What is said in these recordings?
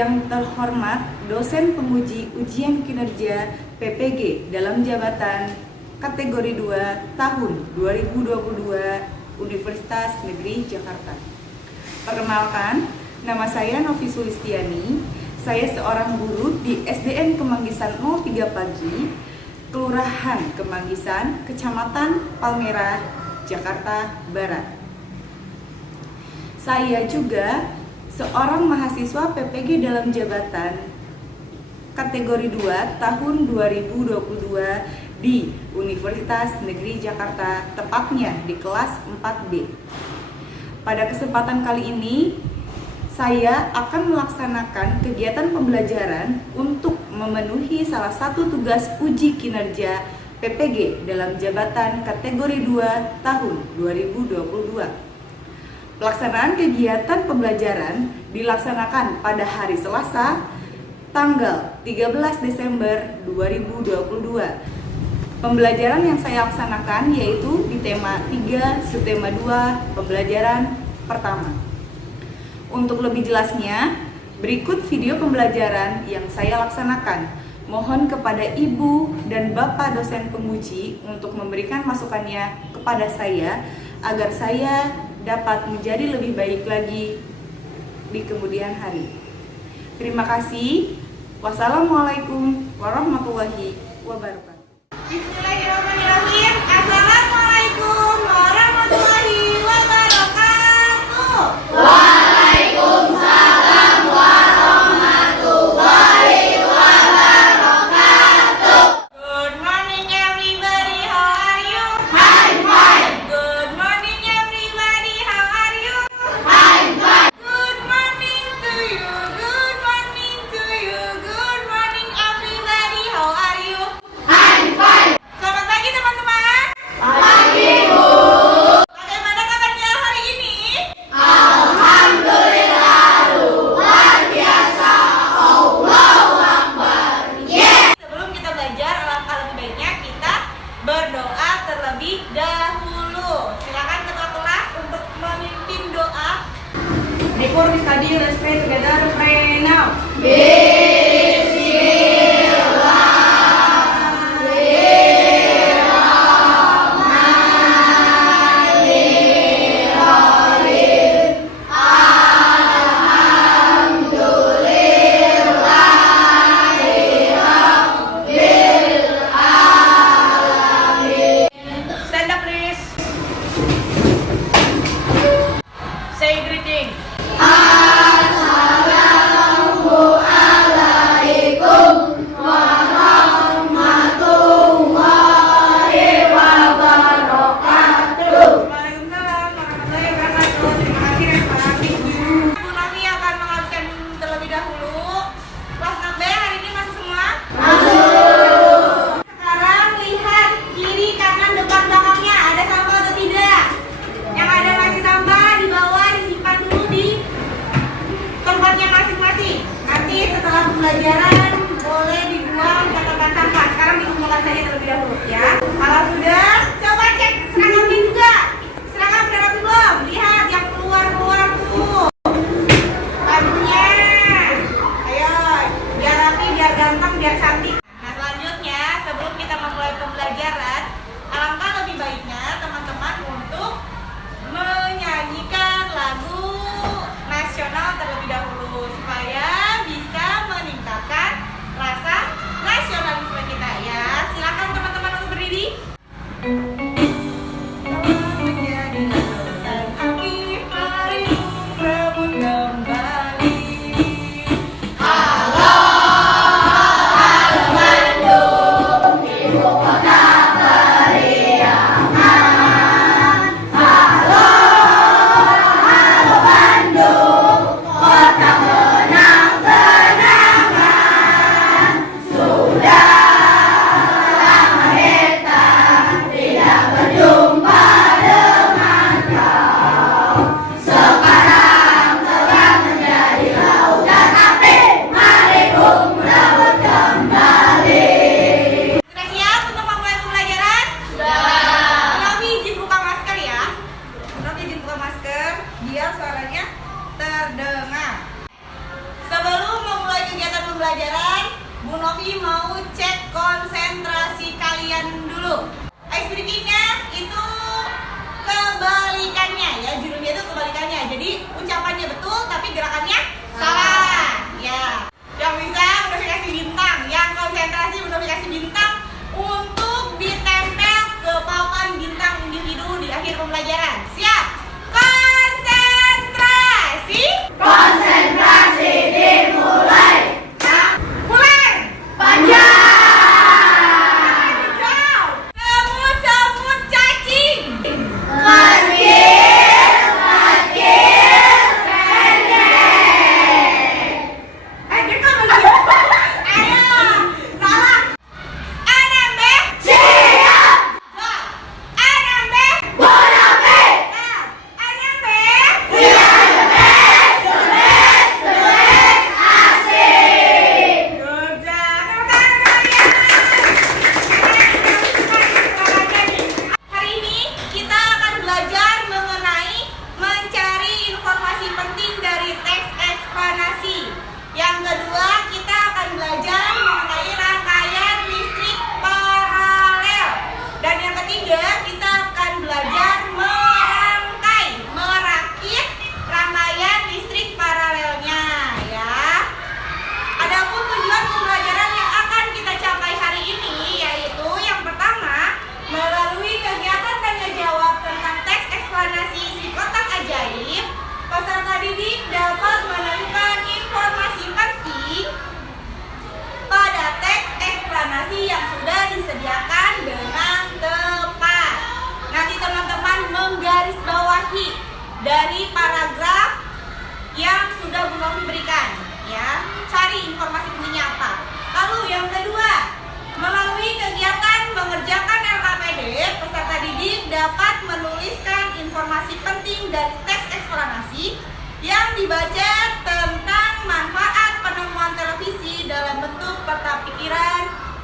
yang terhormat dosen penguji ujian kinerja PPG dalam jabatan kategori 2 tahun 2022 Universitas Negeri Jakarta. Perkenalkan, nama saya Novi Sulistiani. Saya seorang guru di SDN Kemanggisan 03 Pagi, Kelurahan Kemanggisan, Kecamatan Palmerah, Jakarta Barat. Saya juga seorang mahasiswa PPG dalam jabatan kategori 2 tahun 2022 di Universitas Negeri Jakarta, tepatnya di kelas 4B. Pada kesempatan kali ini, saya akan melaksanakan kegiatan pembelajaran untuk memenuhi salah satu tugas uji kinerja PPG dalam jabatan kategori 2 tahun 2022. Pelaksanaan kegiatan pembelajaran dilaksanakan pada hari Selasa, tanggal 13 Desember 2022. Pembelajaran yang saya laksanakan yaitu di tema 3, subtema 2, pembelajaran pertama. Untuk lebih jelasnya, berikut video pembelajaran yang saya laksanakan. Mohon kepada Ibu dan Bapak dosen penguji untuk memberikan masukannya kepada saya agar saya dapat menjadi lebih baik lagi di kemudian hari. Terima kasih. Wassalamualaikum warahmatullahi wabarakatuh. Bismillahirrahmanirrahim. Assalamualaikum warahmatullahi wabarakatuh. Waalaikumsalam warahmatullahi wabarakatuh. Good morning everybody, how are you? I'm fine. Good morning everybody, how are you? I'm fine. Good morning to you. Good morning to you. Good morning everybody, how are you? I'm fine. Selamat pagi teman-teman. Pagi, Bu. Bagaimana kabarnya hari ini? Alhamdulillah, luar biasa. Allahu Akbar. Yes. Sebelum kita belajar, alangkah lebih baiknya kita berdoa terlebih dahulu. Silakan ketua kelas untuk memimpin doa. Before we study, let's pray together. Pray now. Stand up please. Say greeting. Assalamualaikum warahmatullahi wabarakatuh. Waalaikumsalam warahmatullahi wabarakatuh. Terima kasih referasi. Bu Novi akan mengabsen terlebih dahulu. Kelas 6B hari ini masuk semua? Sekarang lihat kiri kanan depan belakangnya ada sampah atau tidak. Yang ada masih sampah di bawah disimpan dulu di tempatnya masing-masing. Nanti setelah pembelajaran boleh dibuang ke tempat sampah. Sekarang dikumpulkan saja terlebih dahulu ya. Kalau sudah, coba cek seragamnya juga. Seragam udah rapi belum? Lihat yang keluar-keluar tuh. Bajunya. Ayo, biar rapi, biar ganteng, biar cantik. Nah selanjutnya, sebelum kita memulai pembelajaran, alangkah lebih baiknya teman-teman untuk menyanyikan lagu nasional terlebih dahulu supaya bisa meningkatkan rasa nasionalisme kita ya. Silakan teman-teman untuk berdiri. Allah cek konsentrasi kalian dulu. Ice breaking-nya itu kebalikannya ya, judulnya itu kebalikannya. Jadi ucapannya betul tapi gerakannya salah. Ya. Yang bisa modifikasi bintang, yang konsentrasi modifikasi bintang untuk ditempel ke papan bintang individu di akhir pembelajaran. Siap? Konsentrasi. Konsentrasi dimulai. Mulai. Panjang. Semut-semut cacing. Kecil, pendek. Kita begitu. Ayo, salah. Anambe. Siap. Anambe. Bonafit. Anambe. Siap, tulis, asik. Hari ini kita akan belajar mengenai mencari informasi penting dari teks eksplanasi. Yang kedua, kita akan belajar mengenai rangkaian listrik paralel. Dan yang ketiga, kita akan belajar merakit rangkaian listrik paralelnya ya. Adapun tujuan pembelajaran yang akan kita capai hari ini yaitu yang pertama, melalui kegiatan tanya jawab tentang teks eksplanasi si kotak ajaib, peserta didik dapat menemukan informasi penting pada teks eksplanasi yang sudah disediakan dengan tepat. Nanti teman-teman menggarisbawahi dari paragraf yang sudah Bu Novi berikan ya, cari informasi pentingnya apa. Lalu yang kedua, melalui kegiatan mengerjakan LKPD, peserta didik dapat menuliskan informasi penting dari teks eksplanasi yang dibaca tentang manfaat penemuan televisi dalam bentuk peta pikiran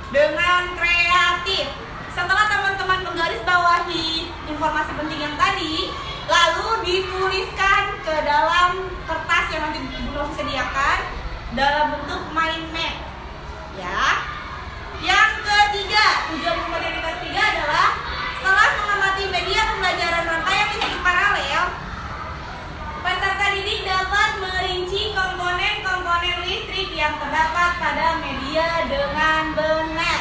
dengan kreatif. Setelah teman-teman menggarisbawahi informasi penting yang tadi, lalu dituliskan ke dalam kertas yang nanti Bu Novi sediakan dalam bentuk mind map ya. Yang ketiga, tujuan pembelajaran yang ketiga adalah setelah mengamati media pembelajaran rangkaian listrik paralel, peserta didik dapat merinci komponen-komponen listrik yang terdapat pada media dengan benar.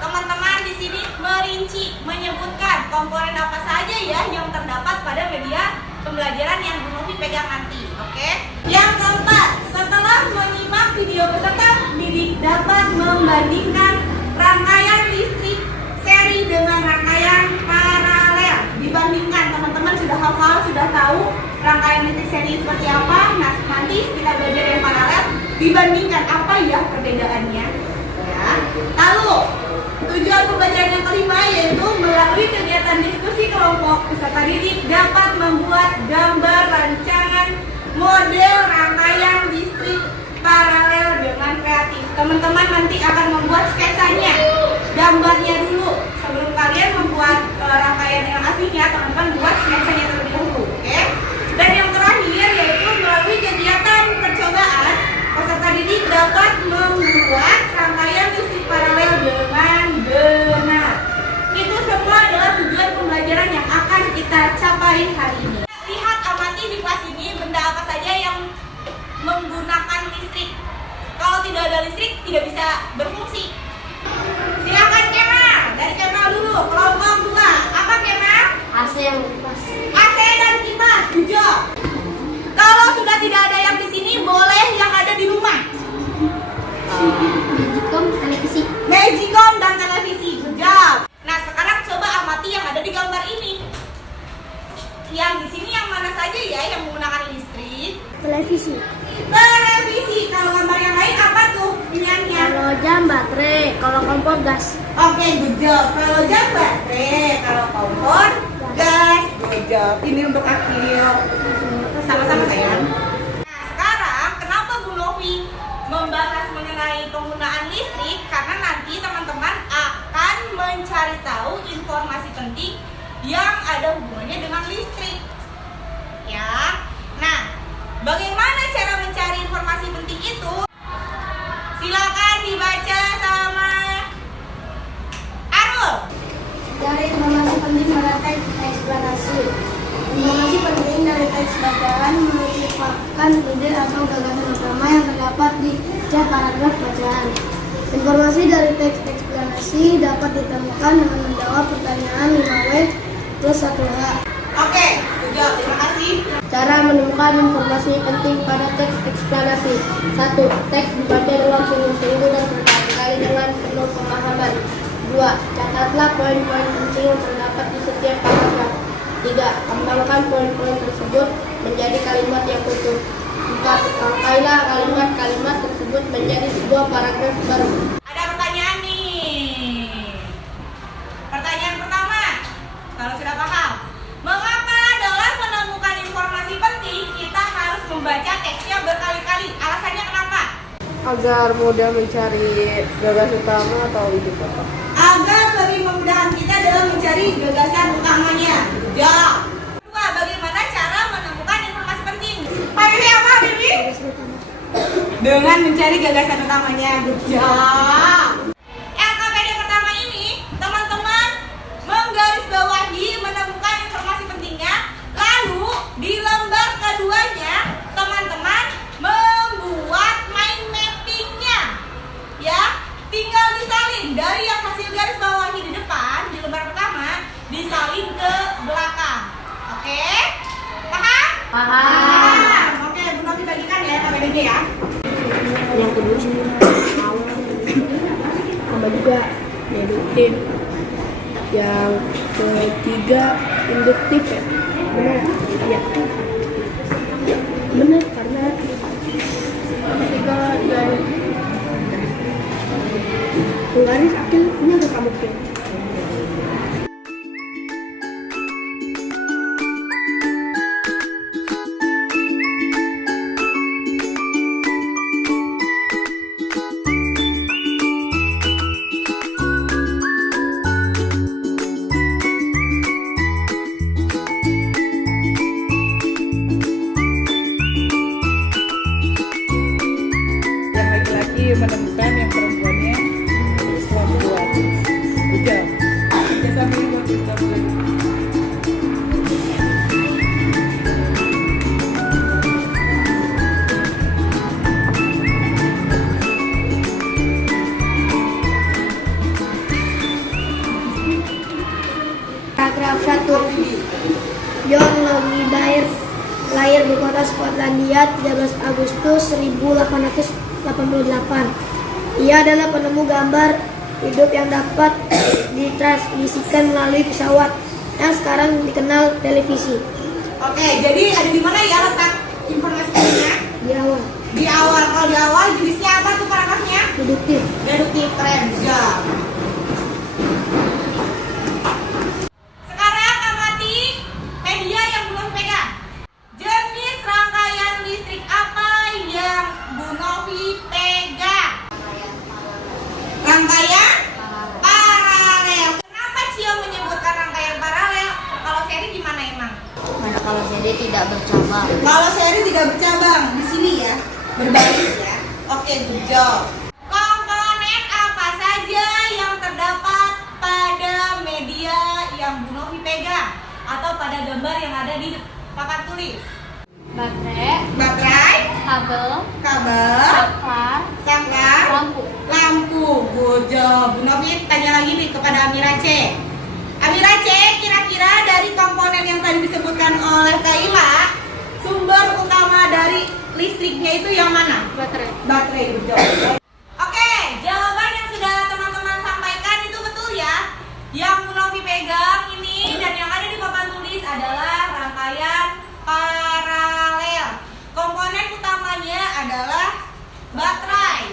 Teman-teman di sini merinci, menyebutkan komponen apa saja ya yang terdapat pada media pembelajaran yang Bu Novi pegang nanti, oke? Yang keempat, setelah menyimak video peserta didik dapat membandingkan rangkaian listrik seri dengan rangkaian paralel. Dibandingkan, teman-teman sudah hafal, sudah tahu rangkaian listrik seri seperti apa. Nah, nanti kita belajar yang paralel, dibandingkan apa ya perbedaannya ya. Lalu tujuan pembelajaran yang kelima yaitu melalui kegiatan diskusi kelompok, peserta didik dapat membuat gambar rancangan model rangkaian listrik paralel dengan kreatif. Teman-teman nanti akan membuat sketsanya, gambarnya dulu. Sebelum kalian membuat rangkaian yang aslinya, teman-teman buat sketsanya terlebih dahulu, oke? Dan yang terakhir yaitu melalui kegiatan percobaan, peserta didik dapat membuat rangkaian listrik paralel dengan benar. Itu semua adalah tujuan pembelajaran yang akan kita capai hari ini. Lihat, amati di kelas ini benda apa saja yang menggunakan listrik. Kalau tidak ada listrik, tidak bisa berfungsi. Silakan Kemal, dari Kemal dulu, kelompok 2. Apa Kemal? AC yang kipas. AC dan kipas, hijau. Kalau sudah tidak ada yang di sini, boleh yang ada di rumah. Magicom, televisi. Magicom dan televisi, good job. Nah, sekarang coba amati yang ada di gambar ini. Yang di sini yang mana saja ya yang menggunakan listrik? Televisi. Televisi. Kalau gambar yang lain apa tuh pilihannya? Kalau jam baterai, kalau kompor gas. Oke, good job. Kalau jam baterai, kalau kompor gas, good job. Ini untuk Akil. Sama-sama sayang. Nah, sekarang kenapa Bu Novi membahas mengenai penggunaan listrik? Karena nanti teman-teman akan mencari tahu informasi penting yang ada hubungannya dengan listrik. Ya. Nah, bagaimana cara mencari informasi penting itu? Silakan dibaca sama menemukan ide atau gagasan utama yang terdapat di setiap paragraf bacaan. Informasi dari teks eksplanasi dapat ditemukan dengan menjawab pertanyaan 5W plus 1H. Oke, jawab. Terima kasih. Cara menemukan informasi penting pada teks eksplanasi. 1. Teks dibaca dalam sungguh-sungguh dan berkali-kali dengan penuh pemahaman. 2. Catatlah poin-poin penting yang terdapat di setiap paragraf. 3. Kembangkan poin-poin tersebut menjadi kalimat yang utuh. 4. Rangkailah kalimat-kalimat tersebut menjadi sebuah paragraf baru. Ada pertanyaan nih. Pertanyaan pertama, kalau sudah paham, mengapa dalam menemukan informasi penting kita harus membaca teksnya berkali-kali? Alasannya kenapa? Agar mudah mencari gagasan utama atau ide pokok. Agar lebih memudahkan kita dalam mencari gagasan utamanya. Jawab. Kedua, bagaimana cara menemukan informasi penting? Pak Bibi apa, Bibi? Dengan mencari gagasan utamanya. Jawab. LKPD pertama ini, teman-teman menggarisbawahi menemukan informasi pentingnya. Lalu di lembar keduanya, teman-teman membuat mind mappingnya. Ya, tinggal disalin dari yang hasil garis bawahi di depan di lembar pertama disalin ke belakang. Oke? Paham? Paham. Oke, Bu Novi bagikan ya KPDJ ya. Yang kedua sih tambah juga deduktif. Yang ketiga induktif ya. Benar? Iya. Benar karena ketiga dan penggaris akhirnya ke kamu tuh. Yang laki-laki menemukan yang perempuannya perempuan. Udah. Kita sambil buat kita mulai. Paragraf 1. John Logie Baird lahir di kota Skotlandia 13 Agustus 1888. Ia adalah penemu gambar hidup yang dapat ditransmisikan melalui pesawat yang sekarang dikenal televisi. Oke, jadi ada di mana ya letak informasinya? Di awal, Di awal. Kalau di awal jenisnya apa tuh paragrafnya? deduktif. Deduktif, keren. Jawab. Sekarang amati media yang belum pegang. Jenis rangkaian listrik apa yang Bu Novi pegang? Rangkaian paralel. Kenapa Cio menyebutkan rangkaian paralel? Kalau seri gimana emang? Mana kalau jadi tidak bercabang. Kalau seri tidak bercabang di sini ya, berbaris ya. Oke, good job. Komponen apa saja yang terdapat pada media yang Bu Novi pegang atau pada gambar yang ada di papan tulis? Baterai, Kabel, kabel, saklar, lampu. lampu. Good job. Bu Novi tanya lagi nih kepada Amira C. Amira C, kira-kira dari komponen yang tadi disebutkan oleh Kaila, sumber utama dari listriknya itu yang mana? Baterai, good job. Oke, jawaban yang sudah teman-teman sampaikan itu betul ya. Yang Bu Novi pegang ini dan yang ada di papan tulis adalah rangkaian paralel. Komponen utamanya adalah baterai.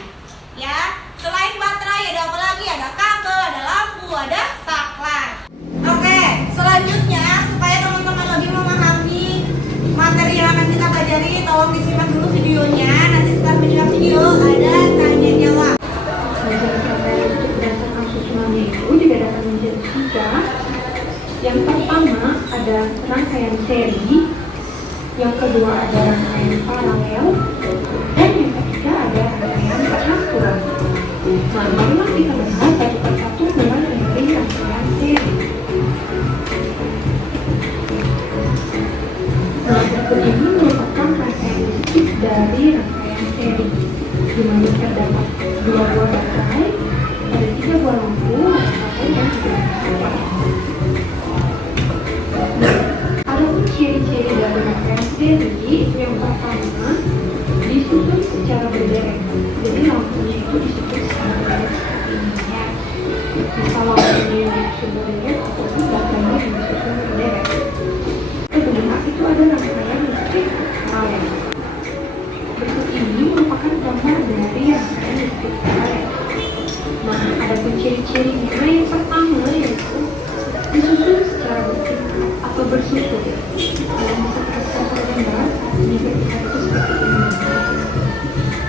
Ya, selain baterai ada apa lagi? Ada kabel, ada lampu, ada saklar. Oke, selanjutnya supaya teman-teman lebih memahami materi yang akan kita pelajari, tolong disimak dulu videonya. Nanti setelah menyimak video ada tanya jawab. Dan kasus tsunami itu juga dapat menjadi 3. Yang pertama ada rangkaian seri, yang kedua ada rangkaian paralel, dan yang ketiga ada rangkaian campuran. Nah, marilah kita bahas satu persatu mulai dari rangkaian seri. Nah, berikut ini merupakan rangkaian listrik bisa lampunya yang disusun berderet ataupun datanya yang disusun berderet. Kedua, itu ada rangkaian listrik paralel. Berikut ini merupakan gambar dari rangkaian listrik paralel. Nah, ada pun ciri-cirinya. Nah, yang pertama yaitu disusun secara bertingkat atau bersusun. Dalam bisa kita contoh gambar, ini bertingkat itu seperti ini.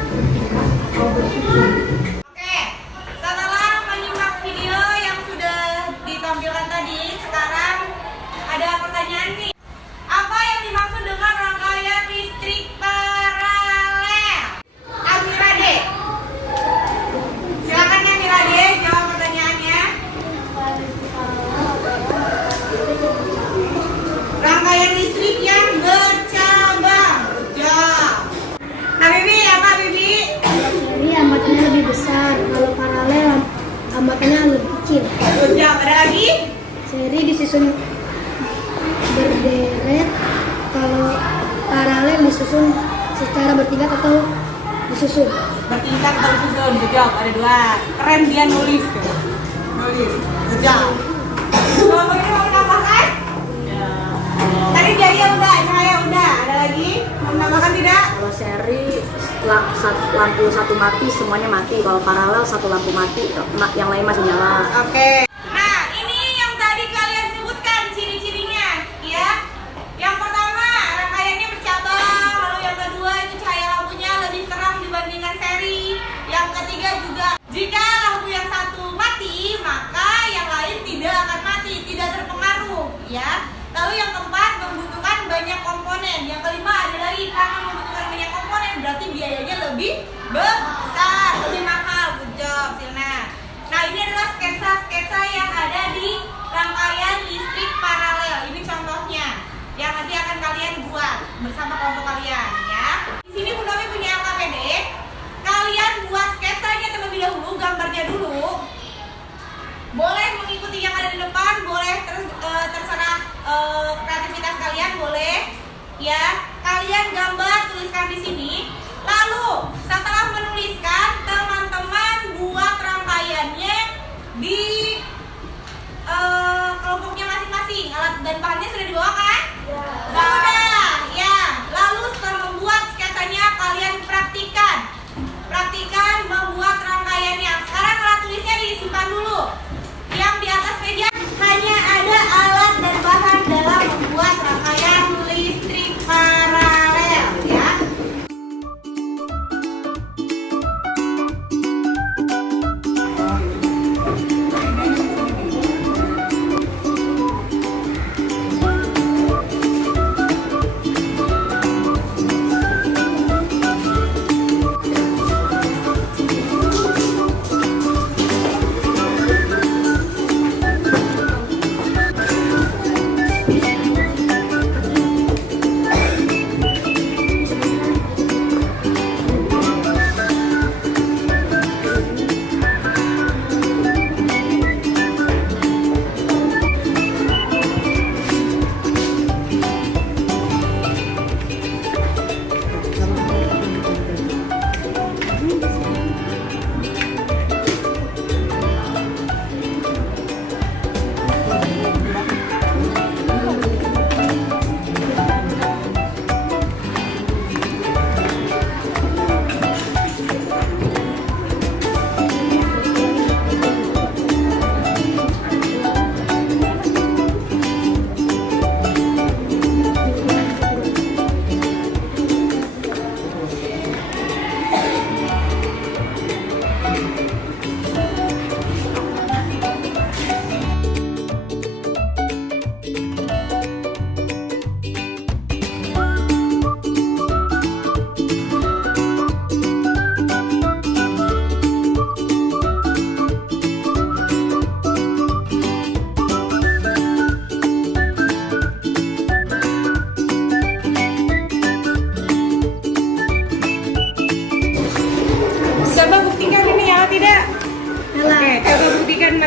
Bertingkat atau bersusun. Oke, setelah menyimak video yang sudah ditampilkan tadi, sekarang ada pertanyaan nih. Apa yang dimaksud dengan rangkaian listrik paralel? Amirade. Silakan ya Amirade, jawab pertanyaannya. Rangkaian listrik yang bercabang. Jawab. Habibi, apa Habibi? Jadi hambatannya lebih besar, kalau paralel hambatannya lebih kecil. Jawab. Ada lagi? Seri disusun berderet, kalau paralel disusun secara bertingkat atau disusun. Bertingkat atau disusun? Jawab. Ada dua. Keren dia nulis tuh. Nulis. Jawab. Kalau mau menambahkan? Tadi Jaya udah, Cahaya udah. Ada lagi? Mau menambahkan tidak? Kalau seri lampu satu mati semuanya mati. Kalau paralel satu lampu mati, yang lain masih nyala. Oke. Nah, ini yang tadi kalian sebutkan ciri-cirinya, ya. Yang pertama, rangkaiannya bercabang. Lalu yang kedua, itu cahaya lampunya lebih terang dibandingkan seri. Yang ketiga juga, jika lampu yang satu mati, maka yang lain tidak akan mati, tidak terpengaruh, ya. Lalu yang keempat, membutuhkan banyak komponen. Yang kelima ada lagi, karena membutuhkan banyak komponen, berarti biayanya lebih besar, lebih mahal. Good job, Silna. Nah, ini adalah sketsa-sketsa yang ada di rangkaian listrik paralel. Ini contohnya yang nanti akan kalian buat bersama kelompok kalian, ya. Di sini Bu Nomi punya LKPD. Kalian buat sketsanya terlebih dahulu, gambarnya dulu. Boleh mengikuti yang ada di depan, boleh terserah kreativitas kalian, boleh. Ya, kalian gambar, tuliskan di sini. Lalu setelah menuliskan, teman-teman buat rangkaiannya di kelompoknya masing-masing. Alat dan bahannya sudah dibawa kan? Sudah, ya. Lalu setelah membuat sketsanya, kalian praktikan membuat rangkaiannya. Sekarang alat tulisnya disimpan dulu. Yang di atas meja hanya ada alat dan bahan dalam membuat rangkaian listrik paralel, ya.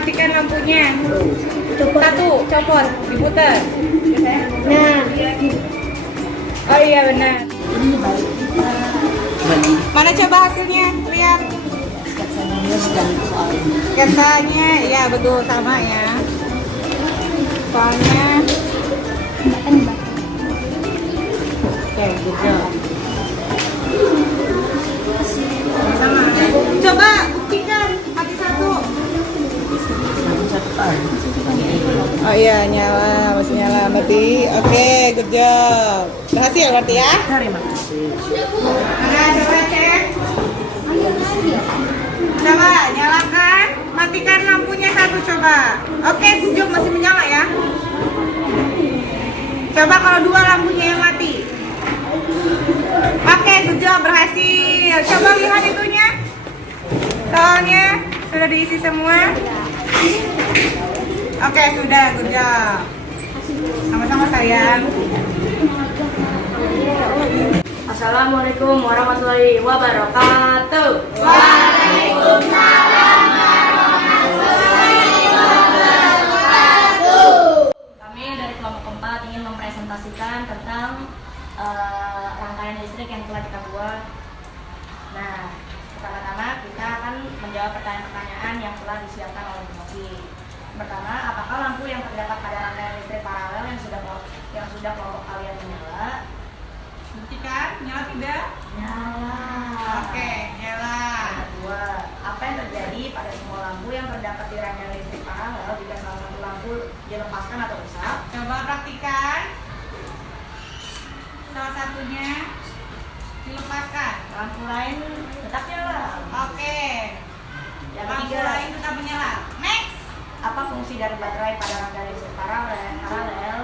matikan lampunya. Satu, copot, diputar. Nah, Oh iya benar. Mana coba hasilnya? Lihat. merumuskan soal ini. Sketsanya, iya betul sama ya. Soalnya, oke, good job. Sama. Coba buktikan hati satu. Oh iya, nyala, masih nyala berarti. Oke, good job. Berhasil berarti ya? Terima kasih. Nah, coba cek. Coba nyalakan, matikan lampunya satu coba. Oke, good job, masih menyala ya. Coba kalau dua lampunya yang mati. Oke, good job, berhasil. Coba lihat itunya. Soalnya sudah diisi semua. Oke, sudah, good job. Sama-sama sayang. Assalamualaikum warahmatullahi wabarakatuh. Kami dari kelompok keempat ingin mempresentasikan tentang rangkaian listrik yang telah kita buat. Nah, pertama-tama kita akan menjawab pertanyaan-pertanyaan yang telah disiapkan oleh Bu Novi. Pertama, apakah lampu yang terdapat pada rangkaian listrik paralel yang sudah kelompok kalian menyala? Buktikan, nyala tidak? Nyala. Oke, nyala. Yang kedua, apa yang terjadi pada semua lampu yang terdapat di rangkaian listrik paralel jika salah satu lampu dilepaskan atau rusak? Coba praktikan. Salah satunya dilepaskan. Lampu lain tetap nyala. Oke. Yang Lampu ketiga, lain tetap menyala. Next. apa fungsi dari baterai pada rangkaian listrik paralel?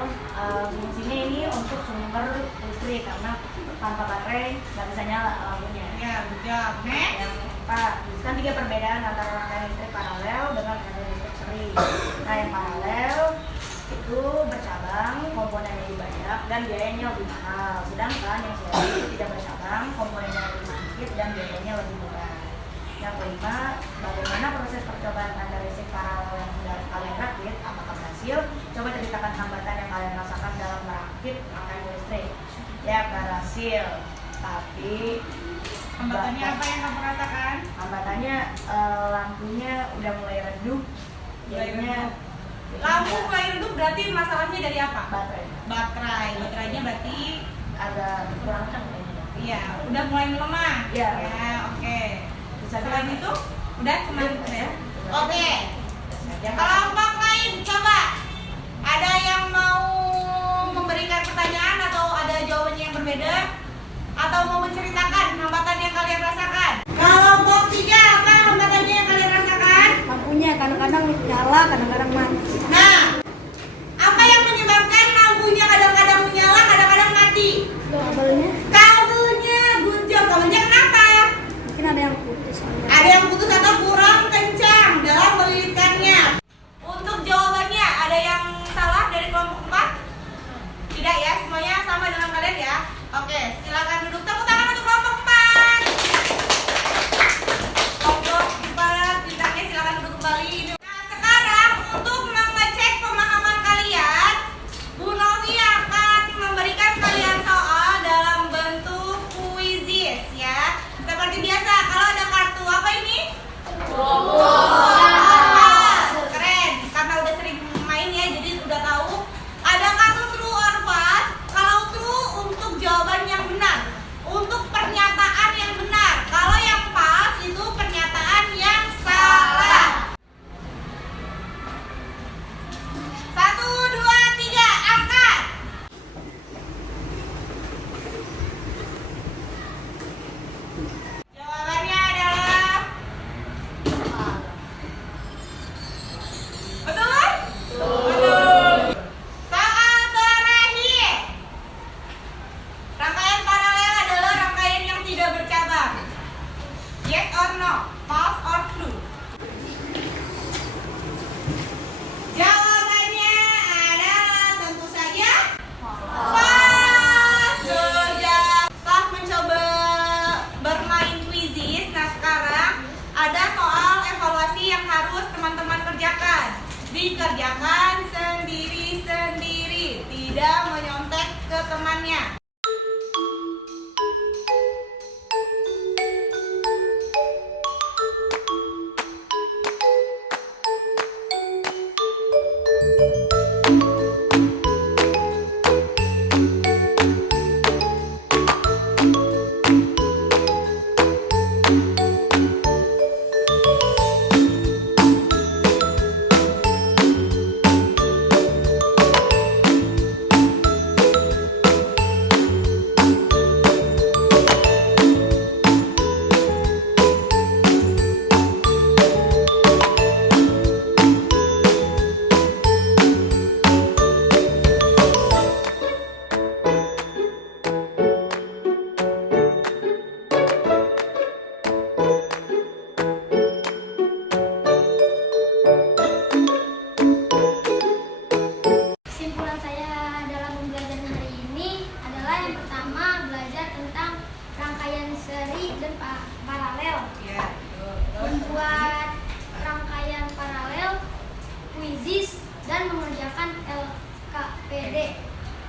Fungsinya ini untuk sumber listrik karena tanpa baterai nggak bisa nyala lampunya. Ya, good job. Next. Yang keempat, kan 3 perbedaan antara rangkaian listrik paralel dengan rangkaian listrik seri. Nah, yang paralel itu bercabang, komponennya lebih banyak dan biayanya lebih mahal. Sedangkan yang seri itu tidak bercabang, komponennya lebih sedikit dan biayanya lebih murah. Yang kelima, bagaimana proses percobaan rangkaian listrik paralel yang sudah kalian rakit? Apakah berhasil? Coba ceritakan hambatan yang kalian rasakan dalam merakit rangkaian listrik. Ya, berhasil. Tapi Hambatannya apa yang kamu rasakan? hambatannya lampunya udah mulai redup. Jadinya Lampu mulai redup berarti masalahnya dari apa? baterai Baterai. Baterainya berarti agak kurang kencang kayaknya. iya, udah mulai melemah. Iya. Ya, oke. Bisa Selain itu, udah cuman ya. Oke. Oke. Kelompok lain coba. Ada yang mau memberikan pertanyaan atau ada jawabannya yang berbeda? Atau mau menceritakan hambatan yang kalian rasakan? Kelompok 3, apa hambatannya yang kalian rasakan? Lampunya kadang-kadang nyala, kadang-kadang mati. Nah, apa yang menyebabkan lampunya kadang-kadang menyala, kadang-kadang mati? Kabelnya Kabelnya, good job. Kabelnya kenapa? mungkin ada yang putus. Ada yang putus atau kurang kencang dalam melilitkannya. Untuk jawabannya, ada yang salah dari kelompok 4? Tidak ya, semuanya sama dengan kalian ya. Oke, silakan duduk. Tepuk tangan untuk kelompok 4. Kelompok 4, bintangnya silakan duduk kembali. Nah, sekarang untuk mengecek pemahaman kalian, Bu Novi akan memberikan kalian soal dalam bentuk kuisis ya. Seperti biasa, kalau ada kartu apa ini? Keren, karena udah sering main ya, jadi udah tahu. Ada kartu true or false. Kalau true untuk jawaban yang benar, untuk pernyataan yang benar. Kalau yang false itu pernyataan yang salah. 1, 2, 3, angkat. Jawabannya adalah betul? Betul. Soal terakhir. Rangkaian paralel adalah rangkaian yang tidak bercabang. Yes or no? False or true? Jawabannya adalah tentu saja false. Sudah. Setelah mencoba bermain quizzes, nah sekarang ada soal evaluasi yang harus teman-teman kerjakan. Dikerjakan sendiri-sendiri, tidak menyontek ke temannya.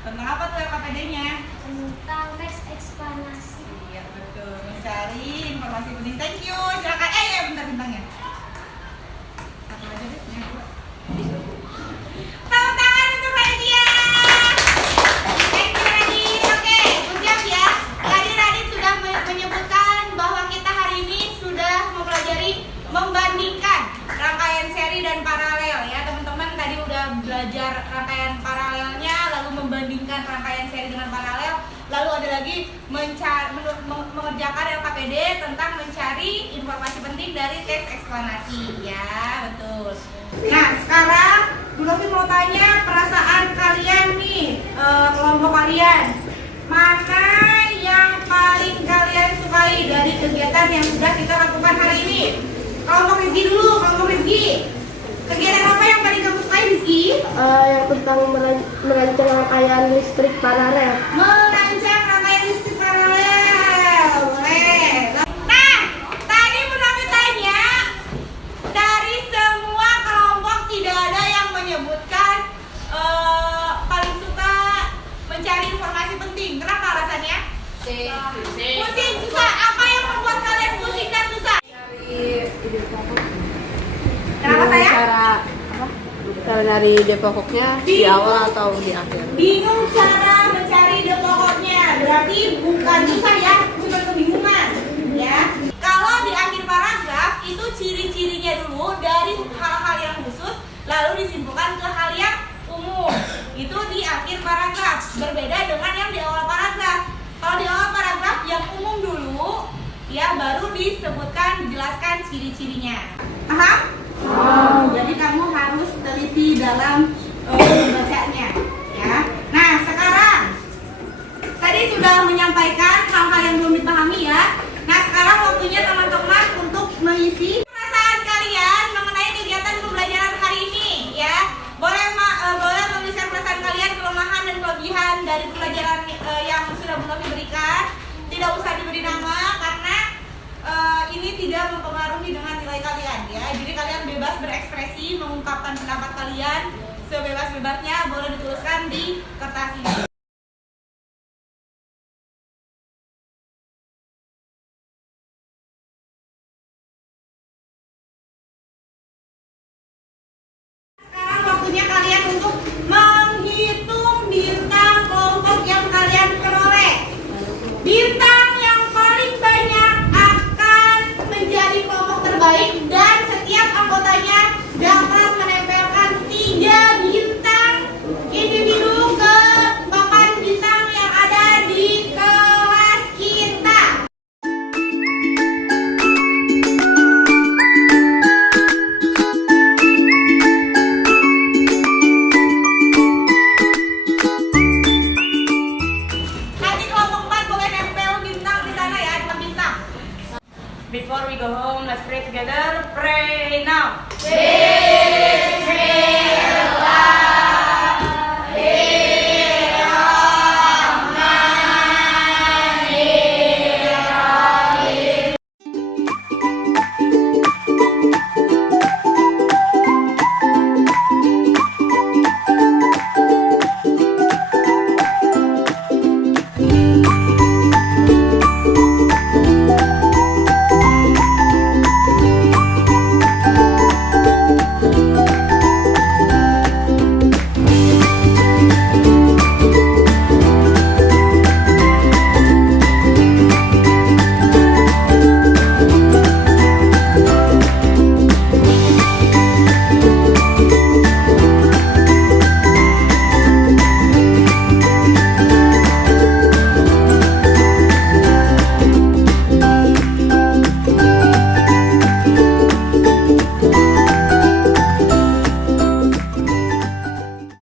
Tentang apa tuh LKPD-nya? Tentang teks eksplanasi. Iya betul, mencari informasi penting. Thank you. Silakan. Ya bentar bintangnya. Satu aja deh, yang dua. Tepuk tangan untuk Radia. Thank you Radit. Oke, good job ya. Tadi Radit sudah menyebutkan bahwa kita hari ini sudah mempelajari membandingkan rangkaian seri dan paralel ya teman-teman. Tadi udah belajar rangkaian paralelnya, lalu membandingkan rangkaian seri dengan paralel. Lalu ada lagi mengerjakan LKPD tentang mencari informasi penting dari teks eksplanasi. Ya, betul. Nah, sekarang Bu Novi mau tanya perasaan kalian nih, kelompok kalian. Mana yang paling kalian sukai dari kegiatan yang sudah kita lakukan hari ini? Kelompok Rizky dulu, kelompok Rizky. Kegiatan apa yang paling kamu sukai, Rizky? Yang tentang merancang rangkaian listrik paralel. Merancang rangkaian listrik paralel. Boleh. Nah, tadi Bu Novi tanya, dari semua kelompok tidak ada yang menyebutkan paling suka mencari informasi penting. Kenapa alasannya? Pusing, susah. Apa yang membuat kalian pusing dan susah? Kenapa saya? Cara nyari ide pokoknya di awal atau di akhir? Bingung cara mencari ide pokoknya, berarti bukan susah ya, bukan kebingungan ya. Kalau di akhir paragraf itu ciri-cirinya dulu dari hal-hal yang khusus, lalu disimpulkan ke hal yang umum. Itu di akhir paragraf, berbeda dengan yang di awal paragraf. Kalau di awal paragraf yang umum dulu, ya baru disebutkan, dijelaskan ciri-cirinya. Paham? Jadi kamu harus teliti dalam membacanya, ya. Nah, sekarang tadi sudah menyampaikan hal-hal yang belum dipahami ya. Nah, sekarang waktunya teman-teman untuk mengisi perasaan kalian mengenai kegiatan pembelajaran hari ini, ya. Boleh menuliskan perasaan kalian, kelemahan dan kelebihan dari pelajaran yang sudah Bu Novi berikan. Tidak usah diberi nama karena ini tidak mempengaruhi dengan nilai kalian ya. Jadi kalian bebas berekspresi, mengungkapkan pendapat kalian sebebas-bebasnya, boleh dituliskan di kertas ini. Sekarang waktunya kalian untuk